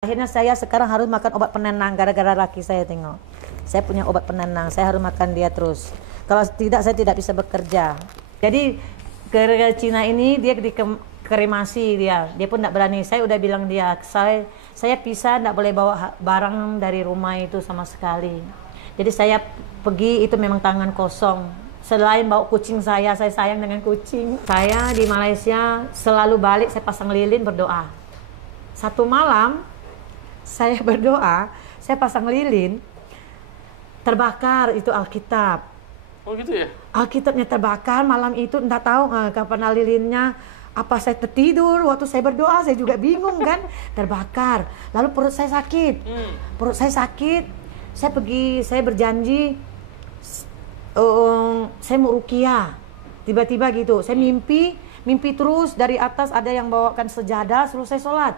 Akhirnya saya sekarang harus makan obat penenang gara-gara laki saya tengok. Saya punya obat penenang, saya harus makan dia terus. Kalau tidak saya tidak bisa bekerja. Jadi ke Cina ini dia dikremasi dia pun tidak berani. Saya udah bilang dia, saya pisah, tidak boleh bawa barang dari rumah itu sama sekali. Jadi saya pergi itu memang tangan kosong. Selain bawa kucing saya sayang dengan kucing. Saya di Malaysia selalu balik saya pasang lilin berdoa. Satu malam saya berdoa, saya pasang lilin, terbakar itu Alkitab. Oh gitu ya? Alkitabnya terbakar malam itu, entah tahu kapan lilinnya. Apa saya tertidur waktu saya berdoa, saya juga bingung kan. Terbakar, lalu perut saya sakit. Perut saya sakit, saya berjanji, saya mau ruqyah. Tiba-tiba gitu, saya mimpi terus dari atas ada yang bawakan sejadah, suruh saya sholat.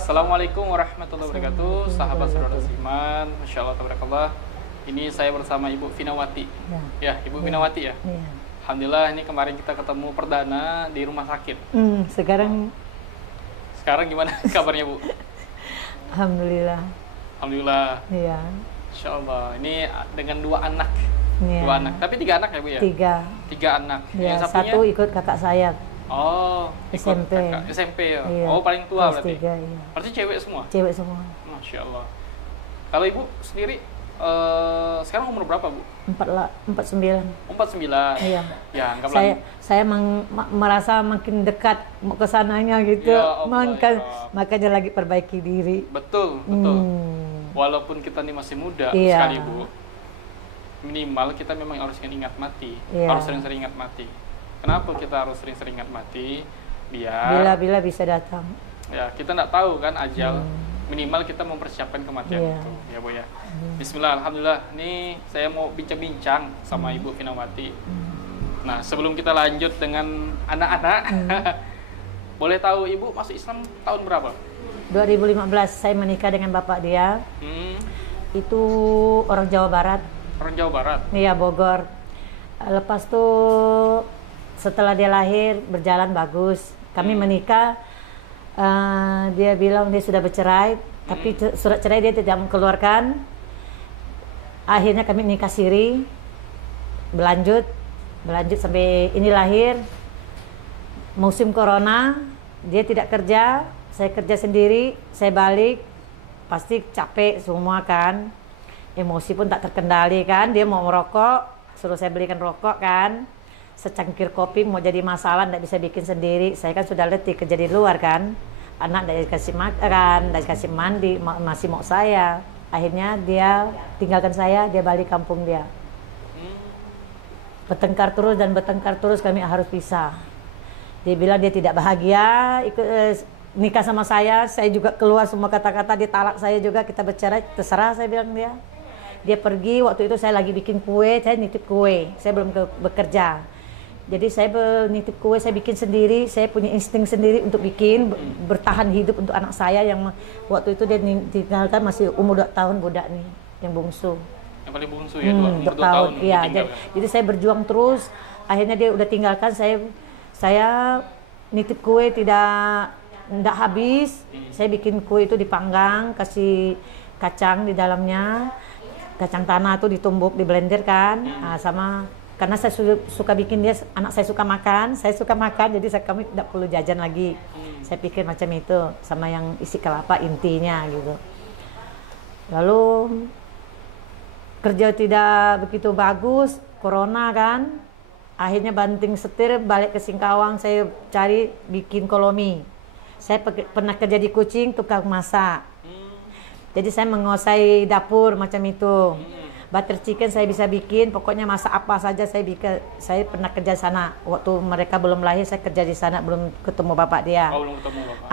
Assalamualaikum warahmatullahi wabarakatuh, sahabat saudara Iman, Masya Allah, tabarakallah. Ini saya bersama Ibu Vinawati. Ya, Ibu Vinawati ya. Alhamdulillah, ini kemarin kita ketemu perdana di rumah sakit. Sekarang gimana kabarnya Bu? Alhamdulillah. Alhamdulillah. Iya. Insya Allah. Ini dengan dua anak. Iya. Dua anak. Tapi tiga anak ya Bu ya? Tiga anak. Ya, Yang satunya? satu ikut kakak saya. Oh, ikut SMP. kakak. SMP ya? Iya. Oh, paling tua berarti? Kelas 3, iya. Berarti cewek semua? Cewek semua. Masya Allah. Kalau Ibu sendiri, sekarang umur berapa Bu? 49. 49. Iya. Ya, anggaplah. Saya merasa makin dekat mau ke sananya gitu. Ya Allah, ya. Makanya lagi perbaiki diri. Betul. Walaupun kita ini masih muda Iya. sekali Bu, minimal kita memang harus ingat mati. Iya. Harus sering-sering ingat mati. Kenapa kita harus sering-sering ingat mati? Biar Bila-bila bisa datang. ya kita nggak tahu kan ajal. Minimal kita mempersiapkan kematian Iya. itu, ya Bu ya. Bismillah, alhamdulillah. Ini saya mau bincang-bincang sama Ibu Vinawati. Nah, sebelum kita lanjut dengan anak-anak, boleh tahu Ibu masuk Islam tahun berapa? 2015 saya menikah dengan bapak dia. Itu orang Jawa Barat. Orang Jawa Barat? Iya, Bogor. Lepas tuh setelah dia lahir berjalan bagus. Kami menikah. Dia bilang dia sudah bercerai, tapi surat cerai dia tidak mengeluarkan. Akhirnya kami nikah siri, berlanjut sampai ini lahir. Musim corona, dia tidak kerja, saya kerja sendiri, saya balik, pasti capek semua kan. Emosi pun tak terkendali kan, dia mau merokok, suruh saya belikan rokok kan. Secangkir kopi mau jadi masalah, tidak bisa bikin sendiri. Saya kan sudah letih kerja di luar kan. Anak tidak dikasih makan, tidak dikasih mandi, masih mau saya. Akhirnya dia tinggalkan saya, dia balik kampung dia. Bertengkar terus kami harus pisah. Dia bilang dia tidak bahagia, nikah sama saya juga keluar semua kata-kata, dia talak saya juga, kita bercerai, terserah saya bilang dia. Dia pergi, waktu itu saya lagi bikin kue, saya nitip kue, saya belum bekerja. Jadi saya nitip kue, saya bikin sendiri, saya punya insting sendiri untuk bikin, bertahan hidup untuk anak saya yang waktu itu dia tinggalkan masih umur 2 tahun budak nih, yang bungsu. Yang paling bungsu ya, umur 2 tahun. Iya, jadi saya berjuang terus, akhirnya dia udah tinggalkan, saya nitip kue tidak habis, saya bikin kue itu dipanggang, kasih kacang di dalamnya, kacang tanah itu ditumbuk, di blender kan, sama karena saya suka bikin dia, anak saya suka makan, jadi kami tidak perlu jajan lagi. Saya pikir macam itu, sama yang isi kelapa intinya gitu. Lalu kerja tidak begitu bagus, corona kan, akhirnya banting setir balik ke Singkawang, saya cari bikin kolomi. Saya pernah kerja di Kucing, tukang masak. Jadi saya menguasai dapur macam itu. Butter chicken saya bisa bikin, pokoknya masak apa saja saya bikin. Saya pernah kerja sana. Waktu mereka belum lahir saya kerja di sana, belum ketemu bapak dia. Oh, belum ketemu bapak.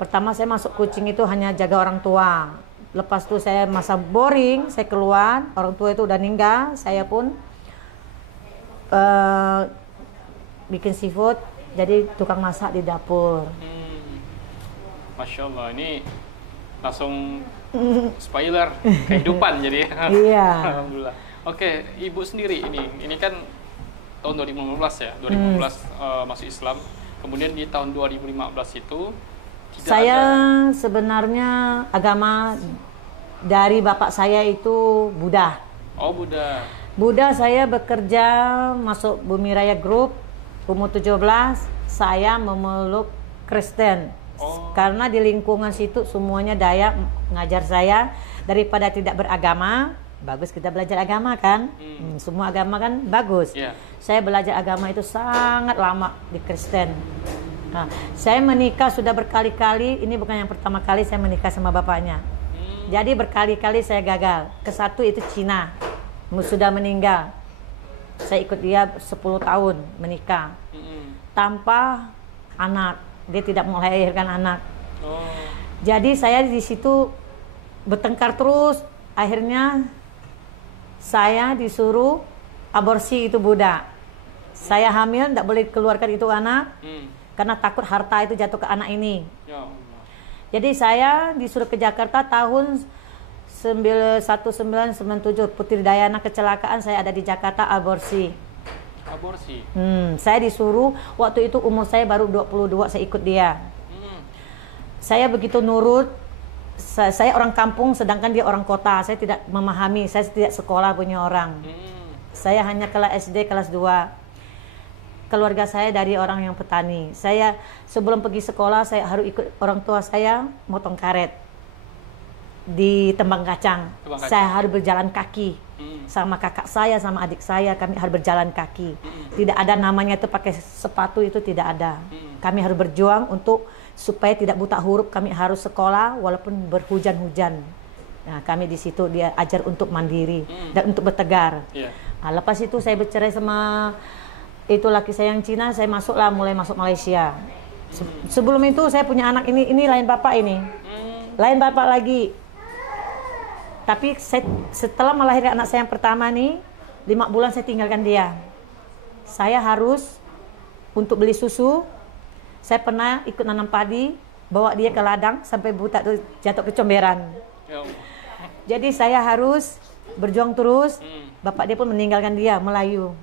Pertama saya masuk Kucing itu hanya jaga orang tua. Lepas itu saya masa boring, saya keluar, orang tua itu udah meninggal, saya pun bikin seafood, jadi tukang masak di dapur. Masya Allah, ini langsung spoiler kehidupan jadi. Iya. Alhamdulillah. Oke, Ibu sendiri ini kan tahun 2015 ya, 2015 masuk Islam. Kemudian di tahun 2015 itu saya sebenarnya agama dari bapak saya itu Buddha. Oh, Buddha. Buddha, saya bekerja masuk Bumi Raya Group umur 17, saya memeluk Kristen. Karena di lingkungan situ semuanya Dayak ngajar saya, daripada tidak beragama, bagus kita belajar agama kan. Semua agama kan bagus. Saya belajar agama itu sangat lama di Kristen. Nah, saya menikah sudah berkali-kali, ini bukan yang pertama kali saya menikah sama bapaknya. Jadi berkali-kali saya gagal. Kesatu itu Cina, sudah meninggal. Saya ikut dia 10 tahun menikah tanpa anak. Dia tidak melahirkan anak. Jadi saya di situ bertengkar terus. Akhirnya saya disuruh aborsi itu Buddha. Saya hamil, tidak boleh keluarkan itu anak karena takut harta itu jatuh ke anak ini. Jadi saya disuruh ke Jakarta tahun 1997, Putri Dayana kecelakaan, saya ada di Jakarta aborsi. Saya disuruh, waktu itu umur saya baru 22, saya ikut dia. Saya begitu nurut. Saya orang kampung sedangkan dia orang kota. Saya tidak memahami, saya tidak sekolah punya orang. Saya hanya kelas SD kelas 2. Keluarga saya dari orang yang petani. Saya sebelum pergi sekolah saya harus ikut orang tua saya motong karet di Tembang Kacang. Saya harus berjalan kaki. Sama kakak saya, sama adik saya, kami harus berjalan kaki. Tidak ada namanya itu pakai sepatu, itu tidak ada. Kami harus berjuang untuk supaya tidak buta huruf. Kami harus sekolah walaupun berhujan-hujan. Nah, kami di situ dia ajar untuk mandiri dan untuk bertegar. Nah, lepas itu saya bercerai sama itu laki saya yang Cina, saya mulai masuk Malaysia. Sebelum itu saya punya anak ini lain bapak ini. Lain bapak lagi. Tapi setelah melahirkan anak saya yang pertama nih, 5 bulan saya tinggalkan dia. Saya harus untuk beli susu. Saya pernah ikut nanam padi, bawa dia ke ladang sampai buta tuh jatuh ke comberan. Jadi saya harus berjuang terus. Bapak dia pun meninggalkan dia, Melayu.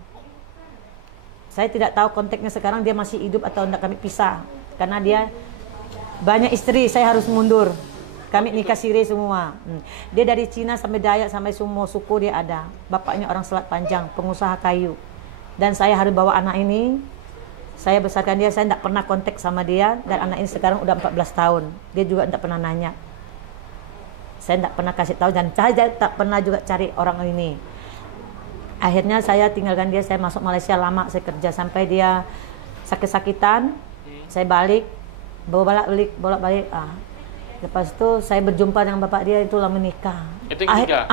Saya tidak tahu konteksnya sekarang dia masih hidup atau tidak, kami pisah. Karena dia banyak istri, saya harus mundur. Kami nikah siri semua. Dia dari Cina sampai Dayak sampai semua suku dia ada. Bapaknya orang Selat Panjang, pengusaha kayu. Dan saya harus bawa anak ini. Saya besarkan dia, saya tidak pernah kontak sama dia. Dan anak ini sekarang udah 14 tahun. Dia juga tidak pernah nanya. Saya tidak pernah kasih tahu dan saya tak pernah juga cari orang ini. Akhirnya saya tinggalkan dia, saya masuk Malaysia lama, saya kerja sampai dia sakit-sakitan. Saya balik, bolak-balik. Lepas itu saya berjumpa dengan bapak dia, itulah menikah. Itu yang ketiga?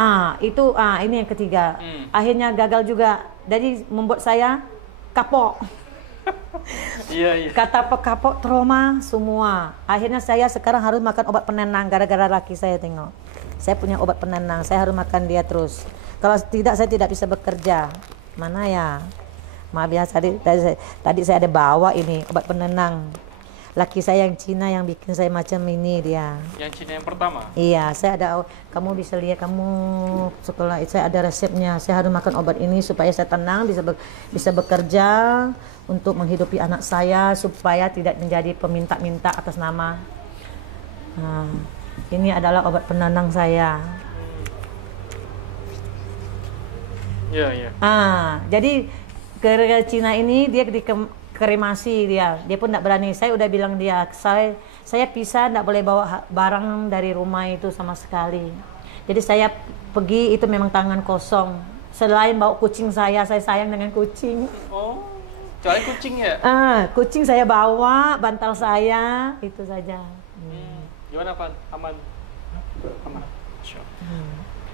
Ini yang ketiga. Akhirnya gagal juga. Jadi membuat saya kapok. Kata kapok, trauma semua. Akhirnya saya sekarang harus makan obat penenang gara-gara laki saya tengok. Saya punya obat penenang, saya harus makan dia terus. Kalau tidak saya tidak bisa bekerja. Mana ya? Maaf ya, tadi saya ada bawa ini obat penenang. Laki saya yang Cina yang bikin saya macam ini dia. Yang Cina yang pertama? Iya, saya ada, kamu bisa lihat, kamu sekolah, saya ada resepnya. Saya harus makan obat ini supaya saya tenang, bisa bekerja untuk menghidupi anak saya supaya tidak menjadi peminta-minta atas nama. Nah, ini adalah obat penenang saya. Iya. Jadi ke Cina ini dia kremasi dia pun tidak berani. Saya udah bilang dia, saya pisah, tidak boleh bawa barang dari rumah itu sama sekali. Jadi saya pergi itu memang tangan kosong. Selain bawa kucing saya sayang dengan kucing. Oh, kecuali kucing ya? Kucing saya bawa, bantal saya, itu saja. Gimana Pak? Aman?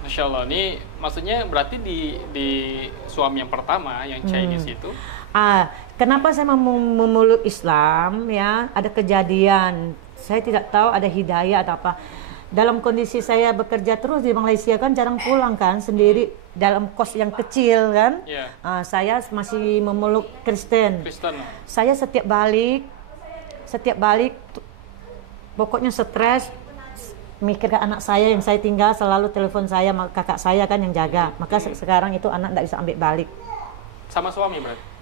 Masya Allah. Ini maksudnya berarti di suami yang pertama, yang Chinese itu? Kenapa saya memeluk Islam ya? Ada kejadian. Saya tidak tahu ada hidayah atau apa. Dalam kondisi saya bekerja terus di Malaysia kan jarang pulang kan, sendiri dalam kos yang kecil kan. Saya masih memeluk Kristen. Saya setiap balik pokoknya stres. mikirkan anak saya yang saya tinggal, selalu telepon saya, kakak saya kan yang jaga. Maka sekarang itu anak tidak bisa ambil balik. Sama suami berarti?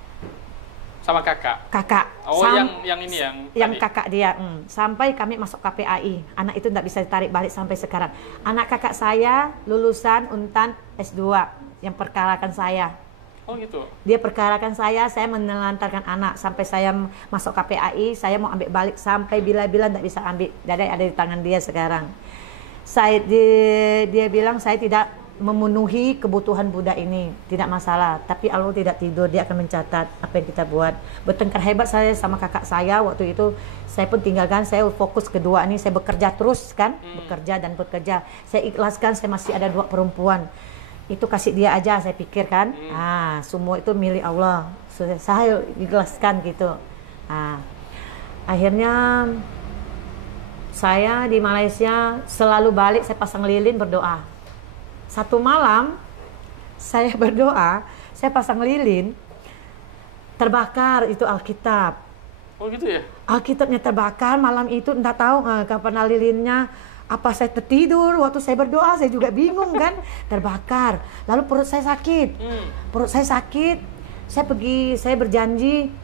Sama kakak? Kakak. Oh, yang ini yang tadi. kakak dia. Sampai kami masuk KPAI, anak itu tidak bisa ditarik balik sampai sekarang. Anak kakak saya lulusan Untan S2 yang perkarakan saya. Oh gitu. Dia perkarakan saya menelantarkan anak sampai saya masuk KPAI, saya mau ambil balik sampai bila-bila tidak bisa ambil. Jadi ada di tangan dia sekarang. Dia bilang saya tidak memenuhi kebutuhan budak ini, tidak masalah. Tapi Allah tidak tidur, dia akan mencatat apa yang kita buat. Bertengkar hebat saya sama kakak saya waktu itu. Saya pun tinggalkan, saya fokus kedua ini, saya bekerja terus kan, bekerja dan bekerja. Saya ikhlaskan, saya masih ada 2 perempuan. Itu kasih dia aja, saya pikir kan. Semua itu milik Allah. Saya ikhlaskan gitu. Akhirnya saya di Malaysia selalu balik, saya pasang lilin berdoa. Satu malam saya berdoa, saya pasang lilin, terbakar itu Alkitab. Oh gitu ya? Alkitabnya terbakar malam itu, enggak tahu kapan lilinnya. Apa saya tertidur waktu saya berdoa, saya juga bingung kan. Terbakar, lalu perut saya sakit. Perut saya sakit, saya berjanji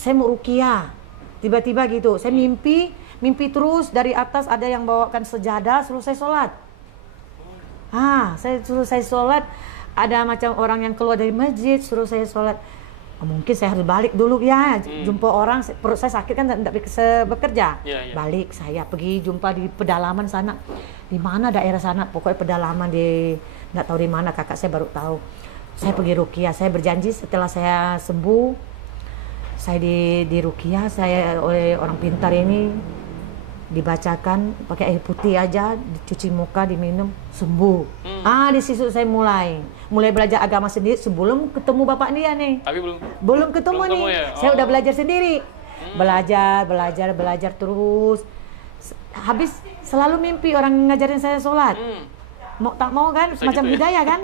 saya mau ruqyah. Tiba-tiba gitu, saya mimpi terus dari atas ada yang bawakan sejadah suruh saya sholat. Saya suruh saya sholat, ada macam orang yang keluar dari masjid suruh saya sholat. Mungkin saya harus balik dulu ya, jumpa orang, perut saya sakit kan tidak bisa bekerja. Balik saya pergi jumpa di pedalaman sana, di mana daerah sana, pokoknya pedalaman di nggak tahu di mana, kakak saya baru tahu. Saya pergi ruqyah, saya berjanji setelah saya sembuh, saya di ruqyah, saya oleh orang pintar ini dibacakan pakai air putih aja, dicuci muka, diminum, sembuh. Di situ saya mulai belajar agama sendiri sebelum ketemu bapak dia nih. Tapi belum ketemu nih. Ya? Saya udah belajar sendiri. Belajar terus. Habis selalu mimpi orang ngajarin saya sholat. Mau tak mau kan, semacam gitu hidayah kan.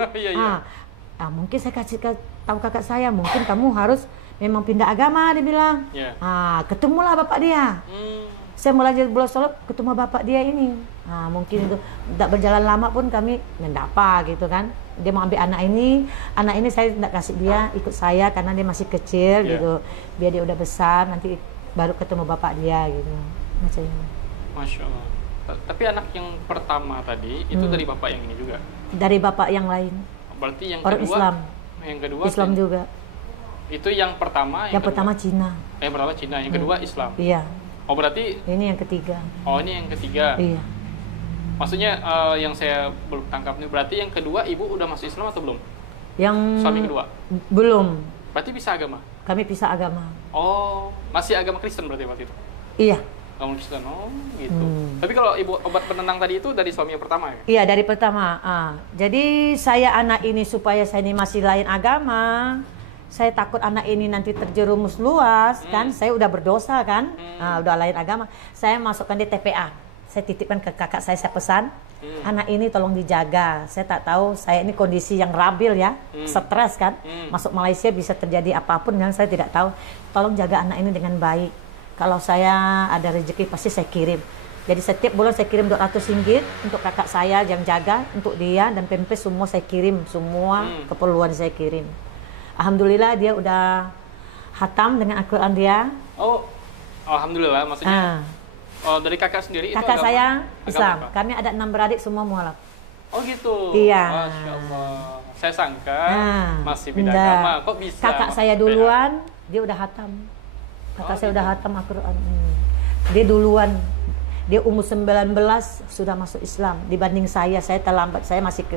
Mungkin saya kasih tahu kakak saya, mungkin kamu harus memang pindah agama, dia bilang. Ketemulah bapak dia. Saya belajar sholat, ketemu bapak dia ini. Mungkin itu tidak berjalan lama pun kami mendapa gitu kan. Dia mau ambil anak ini saya tidak kasih dia, ikut saya karena dia masih kecil gitu. Biar dia udah besar nanti baru ketemu bapak dia gitu. Macam ini. Masya Allah. Tapi anak yang pertama tadi itu dari bapak yang ini juga? Dari bapak yang lain. Berarti yang orang kedua? Islam. Yang kedua? Islam juga. Itu yang pertama? Yang pertama Cina. Yang pertama Cina, yang kedua Islam? Iya. Oh berarti? Ini yang ketiga. Oh ini yang ketiga? Iya. Maksudnya yang saya belum tangkap nih, berarti yang kedua ibu udah masuk Islam atau belum? Yang suami kedua? Belum. Berarti pisah agama? Kami pisah agama. Oh, masih agama Kristen berarti waktu itu? Iya. Agama Kristen, oh gitu. Tapi kalau ibu obat penenang tadi itu dari suami yang pertama ya? Iya, dari pertama. Jadi saya anak ini supaya saya ini masih lain agama. Saya takut anak ini nanti terjerumus luas kan, saya udah berdosa kan, udah lain agama. Saya masukkan di TPA, saya titipkan ke kakak saya pesan, anak ini tolong dijaga. Saya tak tahu, saya ini kondisi yang labil ya, stres kan, masuk Malaysia bisa terjadi apapun yang saya tidak tahu. Tolong jaga anak ini dengan baik. Kalau saya ada rezeki pasti saya kirim. Jadi setiap bulan saya kirim 200 ringgit untuk kakak saya yang jaga, untuk dia dan pempes semua saya kirim, semua keperluan saya kirim. Alhamdulillah dia udah hatam dengan Al-Quran dia. Oh, alhamdulillah, maksudnya dari kakak sendiri kakak itu saya Islam. Apa? Kami ada 6 beradik semua mualaf. Oh gitu. Iya. Masya Allah. Saya sangka masih beda agama. Kok bisa? Kakak saya duluan, dia udah hatam. Kakak saya udah hatam Al-Quran. Dia duluan. Dia umur 19 sudah masuk Islam dibanding saya terlambat. Saya masih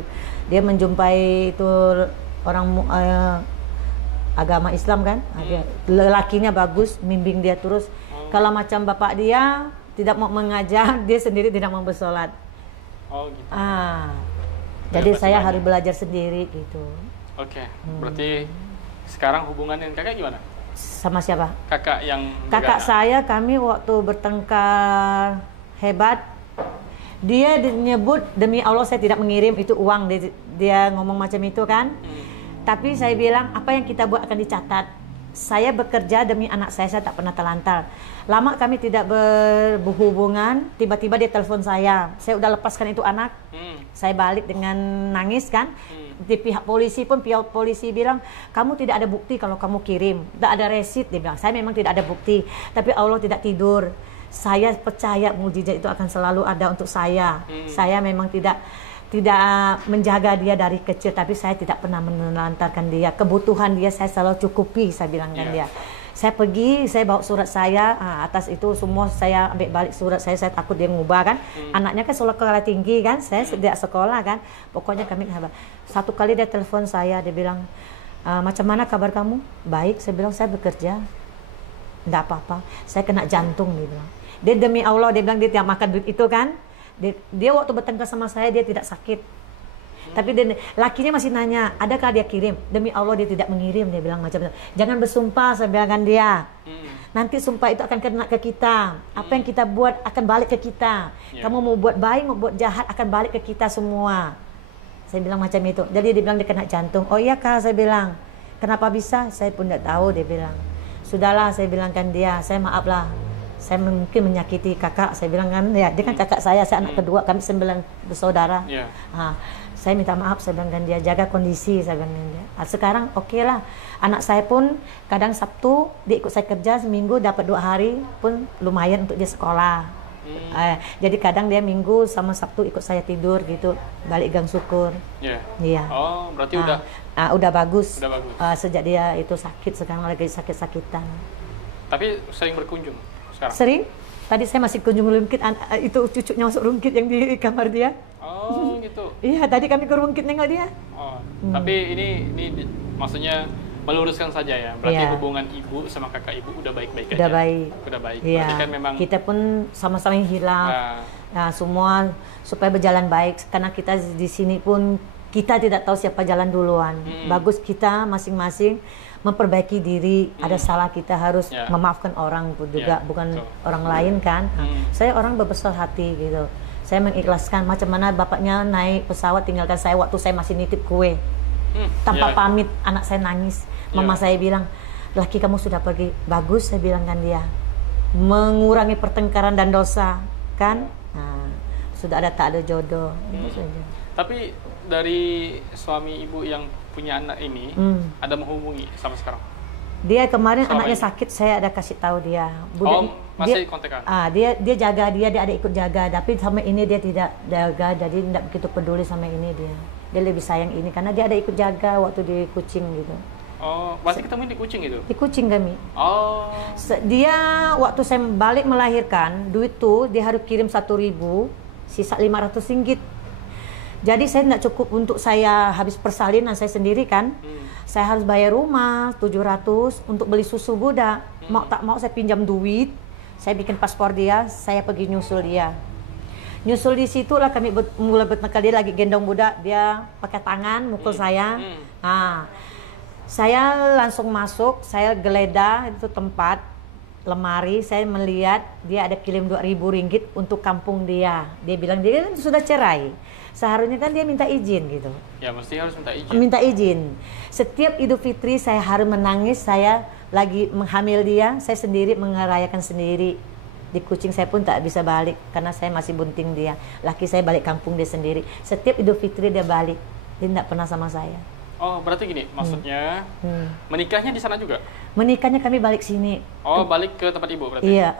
dia menjumpai itu orang agama Islam kan, lelakinya bagus, bimbing dia terus. Kalau macam bapak dia tidak mau mengajar, dia sendiri tidak mau bersolat. Oh gitu. Jadi saya harus belajar sendiri gitu. Oke. Berarti sekarang hubungan dengan kakak gimana? Sama siapa? Kakak yang kakak saya, kami waktu bertengkar hebat, dia menyebut demi Allah saya tidak mengirim itu uang, dia ngomong macam itu kan. Tapi saya bilang apa yang kita buat akan dicatat. saya bekerja demi anak saya tak pernah terlantar. Lama kami tidak berhubungan, tiba-tiba dia telepon saya udah lepaskan itu anak. Saya balik dengan nangis kan. Di pihak polisi bilang, kamu tidak ada bukti kalau kamu kirim, tidak ada resit. Dia bilang, saya memang tidak ada bukti, tapi Allah tidak tidur. Saya percaya mukjizat itu akan selalu ada untuk saya. Saya memang tidak menjaga dia dari kecil, tapi saya tidak pernah menelantarkan dia. Kebutuhan dia saya selalu cukupi, saya bilangkan dia. Saya pergi, saya bawa surat saya, atas itu semua saya ambil balik surat saya takut dia ngubah kan. Anaknya kan sekolah tinggi kan, saya tidak sekolah kan. Pokoknya kami satu kali dia telepon saya, dia bilang, macam mana kabar kamu? Baik, saya bilang saya bekerja. Tidak apa-apa, saya kena jantung, dia bilang. Dia demi Allah, dia bilang dia tidak makan duit itu kan. Dia waktu bertengkar sama saya, dia tidak sakit. Tapi lakinya masih nanya, adakah dia kirim? Demi Allah dia tidak mengirim, dia bilang macam itu. Jangan bersumpah, saya bilangkan dia. Nanti sumpah itu akan kena ke kita. Apa yang kita buat akan balik ke kita. Kamu mau buat baik, mau buat jahat, akan balik ke kita semua. Saya bilang macam itu. Jadi dia bilang dia kena jantung. Oh iya kak, saya bilang. Kenapa bisa? Saya pun tidak tahu, dia bilang. Sudahlah, saya bilangkan dia. Saya maaflah. Saya mungkin menyakiti kakak. Saya bilang kan, ya, dia kan kakak saya anak kedua, kami 9 bersaudara. Saya minta maaf, saya bilang dia jaga kondisi, saya bilang dia. Sekarang oke lah, anak saya pun kadang Sabtu dia ikut saya kerja, seminggu dapat 2 hari pun lumayan untuk dia sekolah. Jadi kadang dia Minggu sama Sabtu ikut saya tidur gitu, balik gang syukur. Iya. Oh, berarti udah bagus. Udah bagus. Sejak dia itu sakit, sekarang lagi sakit-sakitan. Tapi sering berkunjung sekarang? Sering. Tadi saya masih kunjung Rungkit, itu cucunya masuk Rungkit yang di kamar dia. Oh gitu. Iya, tadi kami ke Rungkit nengok dia. Oh, tapi ini maksudnya meluruskan saja ya. Berarti hubungan ibu sama kakak ibu udah baik-baik aja. Udah baik. Iya. Berarti kan memang kita pun sama-sama hilaf. Nah, semua supaya berjalan baik. Karena kita di sini pun kita tidak tahu siapa jalan duluan. Bagus kita masing-masing memperbaiki diri. Ada salah kita harus memaafkan orang pun juga, bukan orang lain kan. Saya orang berbesar hati gitu. Saya mengikhlaskan. Macam mana bapaknya naik pesawat tinggalkan saya waktu saya masih nitip kue. Tanpa pamit, anak saya nangis. Mama saya bilang, laki kamu sudah pergi. Bagus, saya bilangkan dia. Mengurangi pertengkaran dan dosa, kan? Nah, sudah tak ada jodoh. Itu saja. Tapi dari suami ibu yang punya anak ini, ada menghubungi sama sekarang? Dia kemarin anaknya sakit, saya ada kasih tahu dia. Masih kontekan? Dia jaga dia ada ikut jaga, tapi sama ini dia tidak jaga, jadi tidak begitu peduli sama ini dia. Dia lebih sayang ini karena dia ada ikut jaga waktu di Kucing gitu. Oh, masih ketemu di Kucing itu? Di Kucing kami. Oh. Dia waktu saya balik melahirkan, duit tuh dia harus kirim 1.000, sisa 500 ringgit. Jadi saya tidak cukup untuk saya habis persalinan saya sendiri kan. Saya harus bayar rumah 700 untuk beli susu budak. Mau tak mau saya pinjam duit. Saya bikin paspor dia, saya pergi nyusul dia. Nyusul di situlah kami mulai bertengkar, dia lagi gendong budak, dia pakai tangan mukul saya. Saya langsung masuk, saya geledah itu tempat lemari, saya melihat dia ada kirim 2.000 ringgit untuk kampung dia. Dia bilang dia sudah cerai. Seharusnya kan dia minta izin gitu. Ya mesti harus minta izin. Minta izin. Setiap Idul Fitri saya harus menangis, saya lagi menghamil dia, saya sendiri mengerayakan sendiri. Di Kucing saya pun tak bisa balik karena saya masih bunting dia. Laki saya balik kampung dia sendiri. Setiap Idul Fitri dia balik. Dia tidak pernah sama saya. Oh, berarti gini, maksudnya menikahnya di sana juga? Menikahnya kami balik sini. Oh, balik ke tempat ibu berarti? Iya.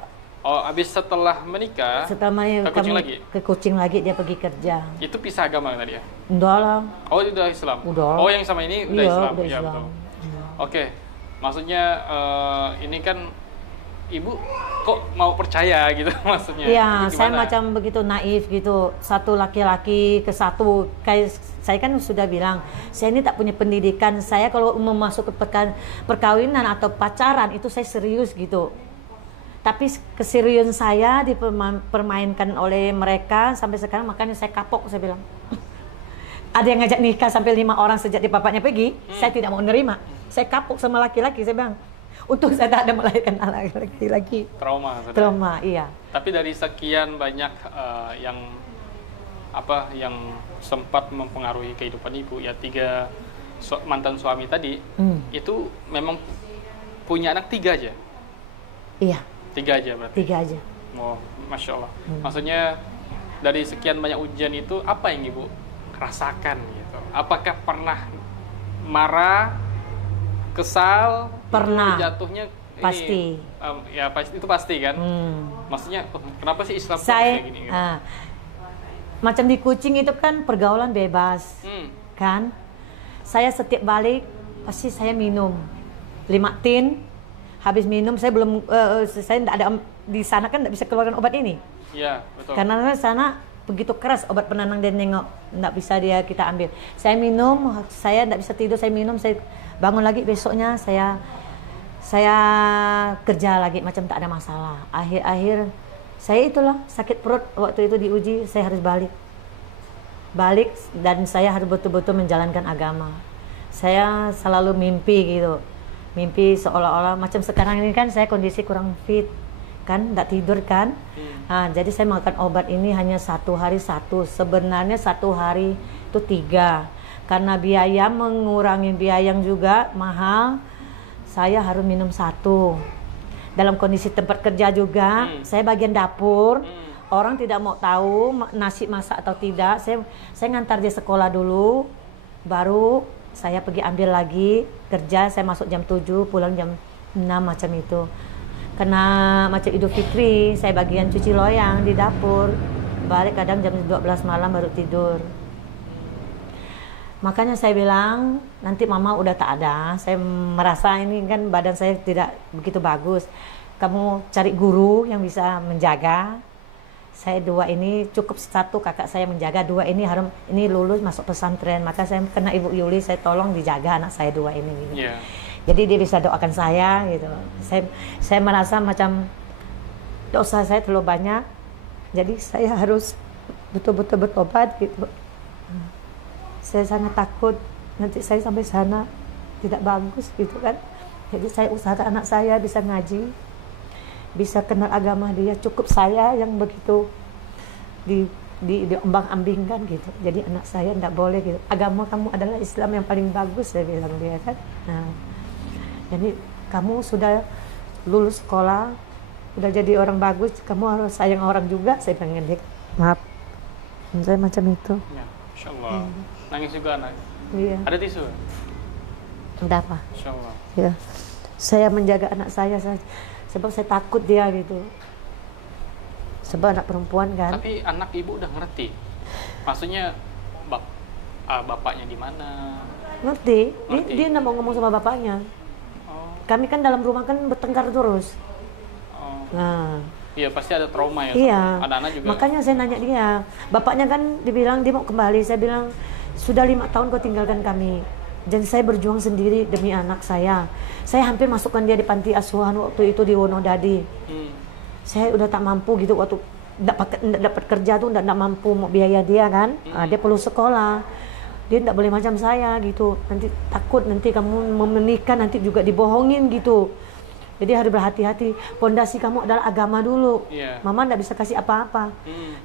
Oh, habis setelah menikah, ke Kucing lagi? Ke Kucing lagi, dia pergi kerja. Itu pisah agama tadi ya? Udah lah. Oh, udah Islam? Udah. Oh, yang sama ini udah Islam? Udah ya, Islam. betul. Oke, maksudnya ini kan ibu kok mau percaya gitu maksudnya? Iya, saya macam begitu naif gitu. Satu laki-laki ke satu. Kayak saya kan sudah bilang, saya ini tak punya pendidikan. Saya kalau memasuki perkawinan atau pacaran itu saya serius gitu. Tapi keseriusan saya dipermainkan oleh mereka sampai sekarang, makanya saya kapok, saya bilang. Ada yang ngajak nikah sampai 5 orang sejak di bapaknya pergi, saya tidak mau nerima. Saya kapok sama laki-laki, saya bilang. Untuk saya tak ada melahirkan anak laki-laki. Trauma, iya. Tapi dari sekian banyak yang sempat mempengaruhi kehidupan ibu, ya 3 mantan suami tadi, itu memang punya anak 3 aja? Iya. 3 aja berarti? 3 aja. Oh, Masya Allah. Maksudnya dari sekian banyak ujian itu, apa yang Ibu rasakan gitu? Apakah pernah marah, kesal? Pernah. Jatuhnya pasti. Ini, ya pasti, itu pasti kan? Maksudnya, kenapa sih Islam saya, kayak gini? Gitu? Macam di Kucing itu kan pergaulan bebas, kan? Saya setiap balik, pasti saya minum 5 tin. Habis minum saya belum saya tidak ada di sana kan tidak bisa keluarkan obat ini. Iya, betul. Karena di sana begitu keras obat penenang dan nengok, tidak bisa dia kita ambil. Saya minum, saya tidak bisa tidur, saya minum, saya bangun lagi besoknya saya kerja lagi macam tak ada masalah. Akhir-akhir saya itulah sakit perut waktu itu diuji, saya harus balik dan saya harus betul-betul menjalankan agama. Saya selalu mimpi gitu. Mimpi seolah-olah macam sekarang ini kan saya kondisi kurang fit kan, tidak tidur kan. Jadi saya makan obat ini hanya 1 hari 1, sebenarnya 1 hari itu 3, karena biaya mengurangi biaya yang juga mahal, saya harus minum 1. Dalam kondisi tempat kerja juga, saya bagian dapur, orang tidak mau tahu nasi masak atau tidak, saya ngantar dia sekolah dulu, baru saya pergi ambil lagi kerja. Saya masuk jam 7, pulang jam 6 macam itu. Karena macam Idul Fitri, saya bagian cuci loyang di dapur. Balik kadang jam 12 malam baru tidur. Makanya saya bilang, nanti mama udah tak ada. Saya merasa ini kan badan saya tidak begitu bagus. Kamu cari guru yang bisa menjaga. Saya 2 ini cukup, 1 kakak saya menjaga, 2 ini harus ini lulus masuk pesantren. Maka saya kena Ibu Yuli, saya tolong dijaga anak saya 2 ini gitu. Jadi dia bisa doakan saya gitu. Saya merasa macam dosa saya terlalu banyak, jadi saya harus betul-betul bertobat gitu. Saya sangat takut nanti saya sampai sana tidak bagus gitu kan. Jadi saya usahakan anak saya bisa ngaji, bisa kenal agama dia. Cukup saya yang begitu diombang-ambingkan gitu. Jadi anak saya tidak boleh gitu. Agama kamu adalah Islam yang paling bagus, saya bilang dia kan. Nah, jadi kamu sudah lulus sekolah, udah jadi orang bagus, kamu harus sayang orang juga, saya pengen dia. Maaf, saya macam itu. Ya, Insya Allah. Nangis juga anak. Iya. Ada tisu? Udah apa? Insya Allah. Ya, saya menjaga anak saya sebab saya takut dia gitu. Sebab anak perempuan kan. Tapi anak ibu udah ngerti. Maksudnya bapaknya di mana? Ngerti. Dia nggak mau ngomong sama bapaknya. Kami kan dalam rumah kan bertengkar terus. Nah, iya pasti ada trauma ya. Iya. Anak-anak juga. Makanya saya nanya dia. Bapaknya kan dibilang dia mau kembali. Saya bilang sudah 5 tahun kau tinggalkan kami. Jadi saya berjuang sendiri demi anak saya. Saya hampir masukkan dia di panti asuhan waktu itu di Wonodadi. Saya udah tak mampu gitu waktu dapat kerja tuh tidak mampu mau biaya dia kan. Dia perlu sekolah. Dia tidak boleh macam saya gitu. Nanti takut nanti kamu menikah nanti juga dibohongin gitu. Jadi harus berhati-hati. Pondasi kamu adalah agama dulu. Mama tidak bisa kasih apa-apa.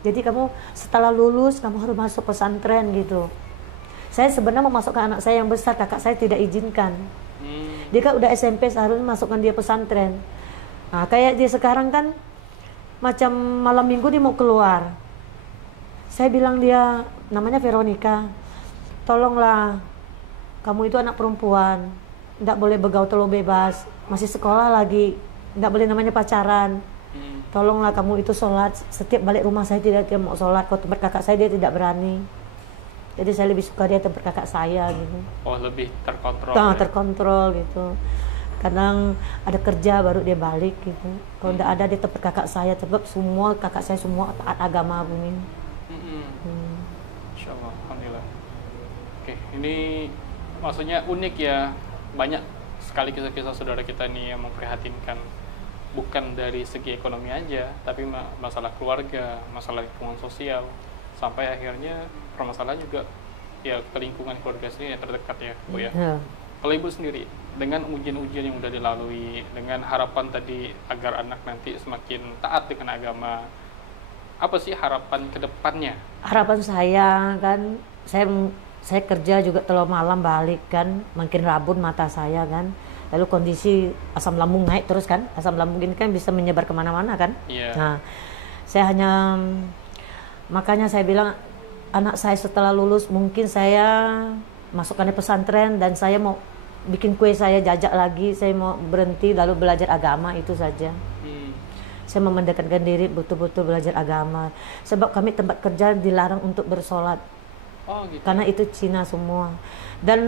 Jadi kamu setelah lulus kamu harus masuk pesantren gitu. Saya sebenarnya mau masukkan anak saya yang besar, kakak saya tidak izinkan. Dia kan udah SMP, seharusnya masukkan dia pesantren. Nah, kayak dia sekarang kan macam malam minggu dia mau keluar. Saya bilang dia, namanya Veronica, tolonglah, kamu itu anak perempuan, tidak boleh begaul terlalu bebas, masih sekolah lagi, tidak boleh namanya pacaran. Tolonglah kamu itu sholat. Setiap balik rumah saya tidak mau sholat. Kalau tempat kakak saya dia tidak berani. Jadi saya lebih suka dia tempat kakak saya gitu. Oh, lebih terkontrol. Terkontrol gitu. Kadang ada kerja baru dia balik gitu. Kalau tidak ada di tempat kakak saya, sebab semua kakak saya semua taat agama bumi. Insya Allah, alhamdulillah. Oke, ini maksudnya unik ya, banyak sekali kisah-kisah saudara kita nih yang memprihatinkan, bukan dari segi ekonomi aja, tapi masalah keluarga, masalah lingkungan sosial, sampai akhirnya permasalahan juga ya ke lingkungan keluarga sendiri yang terdekat ya, Bu ya. Kalau Ibu sendiri, dengan ujian-ujian yang udah dilalui, dengan harapan tadi agar anak nanti semakin taat dengan agama, apa sih harapan ke depannya? Harapan saya kan, saya kerja juga terlalu malam balik kan, makin rabun mata saya kan. lalu kondisi asam lambung naik terus kan, asam lambung ini kan bisa menyebar kemana-mana kan. Nah, saya hanya, makanya saya bilang anak saya setelah lulus mungkin saya masukkan di pesantren dan saya mau bikin kue saya jajak lagi, saya mau berhenti lalu belajar agama, itu saja. Saya mau mendekatkan diri betul-betul belajar agama, sebab kami tempat kerja dilarang untuk bersolat. Gitu. Karena itu Cina semua, dan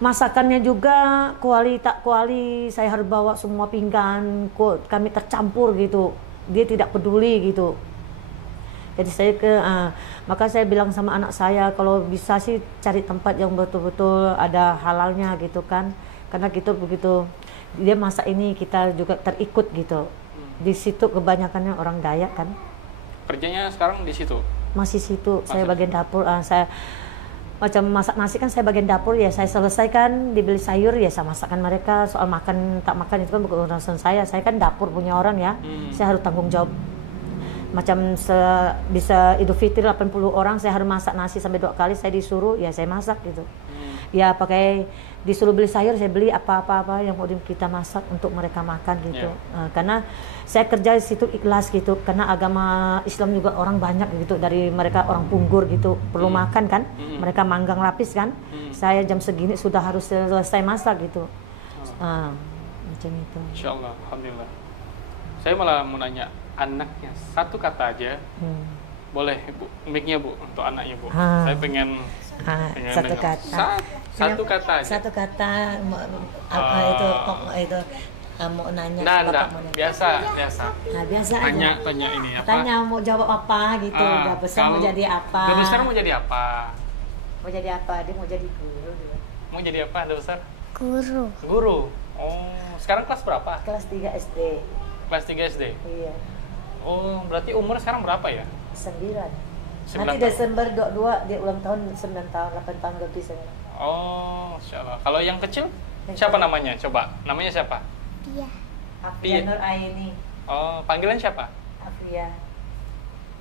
masakannya juga kuali tak kuali saya harus bawa semua pinggan, kami tercampur gitu, dia tidak peduli gitu. Jadi saya maka saya bilang sama anak saya, kalau bisa sih cari tempat yang betul-betul ada halalnya gitu kan, karena gitu begitu dia masak ini kita juga terikut gitu. Di situ kebanyakannya orang Dayak kan. Kerjanya sekarang di situ? Masih situ. Saya bagian dapur. Saya macam masak nasi kan saya bagian dapur ya. Saya selesaikan dibeli sayur ya saya masakkan mereka. Soal makan tak makan itu kan bukan urusan saya. Saya kan dapur punya orang ya. Saya harus tanggung jawab. Macam bisa Idul Fitri 80 orang saya harus masak nasi sampai 2 kali, saya disuruh ya saya masak gitu. Ya pakai disuruh beli sayur saya beli apa-apa yang mau kita masak untuk mereka makan gitu. Karena saya kerja di situ ikhlas gitu, karena agama Islam juga orang banyak gitu, dari mereka orang Punggur gitu perlu makan kan, mereka manggang lapis kan. Saya jam segini sudah harus selesai masak gitu. Macam itu. Insyaallah, alhamdulillah. Saya malah mau nanya, anaknya satu kata aja, boleh Bu, mic-nya Bu untuk anaknya Bu. Saya pengen satu kata. Satu kata aja. Satu kata apa itu mau nanya. Nah, biasa. Nah, biasa tanya ini apa? Tanya mau jawab apa gitu. Udah besar mau jadi apa? Udah besar mau jadi apa? Mau jadi apa? Dia mau jadi guru dia. Mau jadi apa udah besar? Guru. Oh, sekarang kelas berapa? Kelas 3 SD. Kelas 3 SD? Iya. Oh, berarti umur sekarang berapa ya? 9. Nanti Desember 22 dia ulang tahun 9 tahun, 8 tahun lebih saya. Oh, insyaallah. Kalau yang kecil siapa namanya? Coba, namanya siapa? Afia Nur Aini. Oh, panggilan siapa?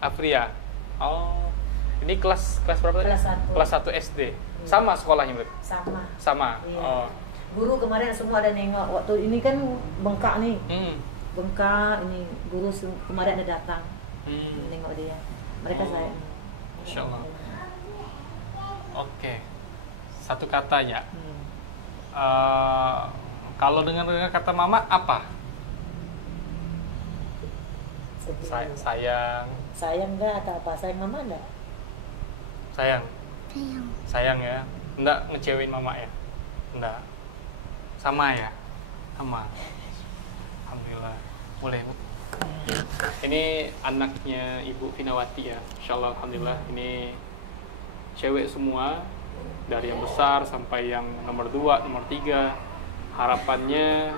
Afria. Oh, ini kelas berapa tadi? Kelas 1 SD. Sama sekolahnya berarti? Sama. Iya. Oh. Guru kemarin semua ada nengok, waktu ini kan bengkak nih. Bengkak ini guru kemarin ada datang. Nengok dia. Mereka saya. Insyaallah. Oke. Satu kata ya. Kalau dengar kata mama apa? Sayang. Sayang enggak atau apa? Sayang mama enggak? Sayang ya. Enggak ngecewain mama ya? Enggak. Sama ya? Sama. Alhamdulillah. Boleh Bu. Ini anaknya Ibu Finawati ya. Insyaallah alhamdulillah ini cewek semua, dari yang besar sampai yang nomor 2, nomor 3. Harapannya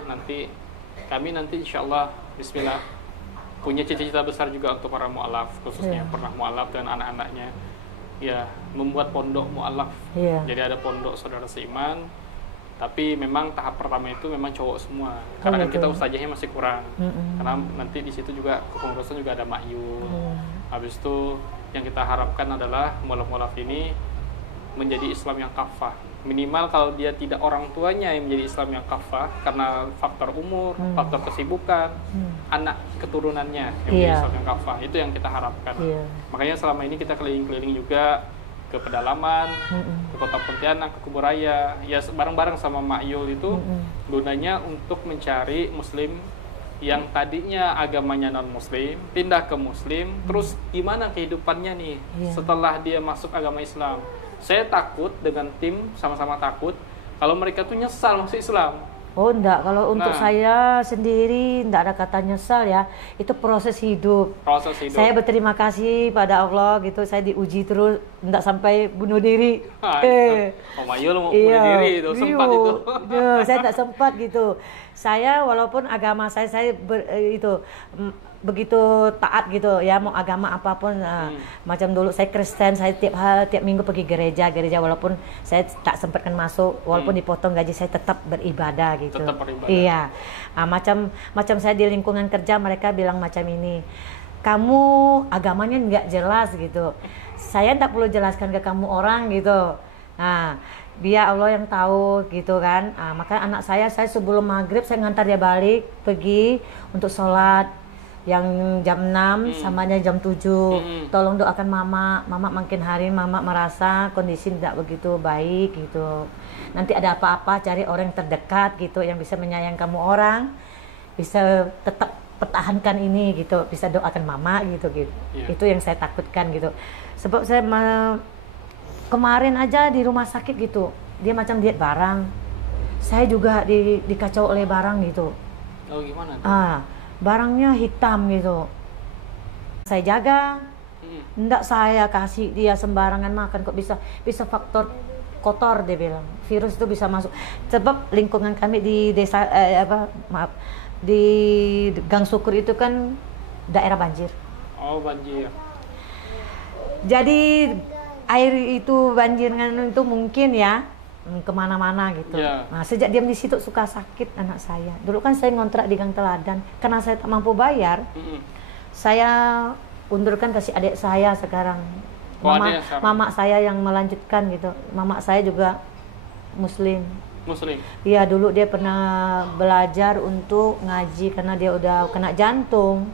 kami nanti insyaallah bismillah punya cita-cita besar juga untuk para mu'alaf, khususnya pernah mu'alaf dan anak-anaknya ya, membuat pondok mu'alaf. Jadi ada pondok saudara seiman, tapi memang tahap pertama itu memang cowok semua, karena kan kita ustazahnya masih kurang. Karena nanti di situ juga kepengurusan juga ada makyul. Habis itu yang kita harapkan adalah mu'alaf ini menjadi Islam yang kafah. Minimal kalau dia tidak orang tuanya yang menjadi Islam yang kafah karena faktor umur, faktor kesibukan, anak keturunannya yang menjadi Islam yang kafah. Itu yang kita harapkan. Makanya selama ini kita keliling-keliling juga ke pedalaman, ke Kota Pontianak, ke Kuburaya, ya bareng-bareng sama Mak Yul itu gunanya untuk mencari muslim yang tadinya agamanya non-muslim, pindah ke muslim, terus gimana kehidupannya nih setelah dia masuk agama Islam. Saya takut dengan tim, sama-sama takut kalau mereka tuh nyesal masuk Islam. Oh enggak, kalau untuk saya sendiri enggak ada kata nyesal ya. Itu proses hidup. Saya berterima kasih pada Allah gitu, saya diuji terus, enggak sampai bunuh diri. Oh Mayul mau bunuh diri itu, sempat itu. Saya enggak sempat gitu. Saya walaupun agama saya begitu taat gitu ya, mau agama apapun. Macam dulu saya Kristen, saya tiap minggu pergi gereja walaupun saya tak sempatkan masuk, walaupun dipotong gaji saya tetap beribadah gitu. Tetap beribadah. Iya. Macam saya di lingkungan kerja mereka bilang macam ini, kamu agamanya nggak jelas gitu. Saya tak perlu jelaskan ke kamu orang gitu. Nah, biar Allah yang tahu gitu kan. Maka anak saya sebelum maghrib saya ngantar dia balik pergi untuk sholat yang jam 6 samanya jam 7. Tolong doakan mama makin hari mama merasa kondisi tidak begitu baik gitu. Nanti ada apa-apa cari orang yang terdekat gitu yang bisa menyayang kamu orang, bisa tetap pertahankan ini gitu, bisa doakan mama gitu. Itu yang saya takutkan gitu. Sebab saya kemarin aja di rumah sakit gitu, dia macam diet barang. Saya juga dikacau oleh barang gitu. Oh gimana? Barangnya hitam gitu. Saya jaga, enggak saya kasih dia sembarangan makan, kok bisa faktor kotor dia bilang. Virus itu bisa masuk. Sebab lingkungan kami di desa di Gang Syukur itu kan daerah banjir. Oh, banjir. Jadi air itu banjirnya itu mungkin ya kemana-mana gitu. Nah, sejak diam di situ suka sakit anak saya. Dulu kan saya ngontrak di Gang Teladan, karena saya tak mampu bayar, saya undurkan kasih adik saya sekarang. Mama saya yang melanjutkan gitu. Mama saya juga Muslim. Iya, dulu dia pernah belajar untuk ngaji karena dia udah kena jantung.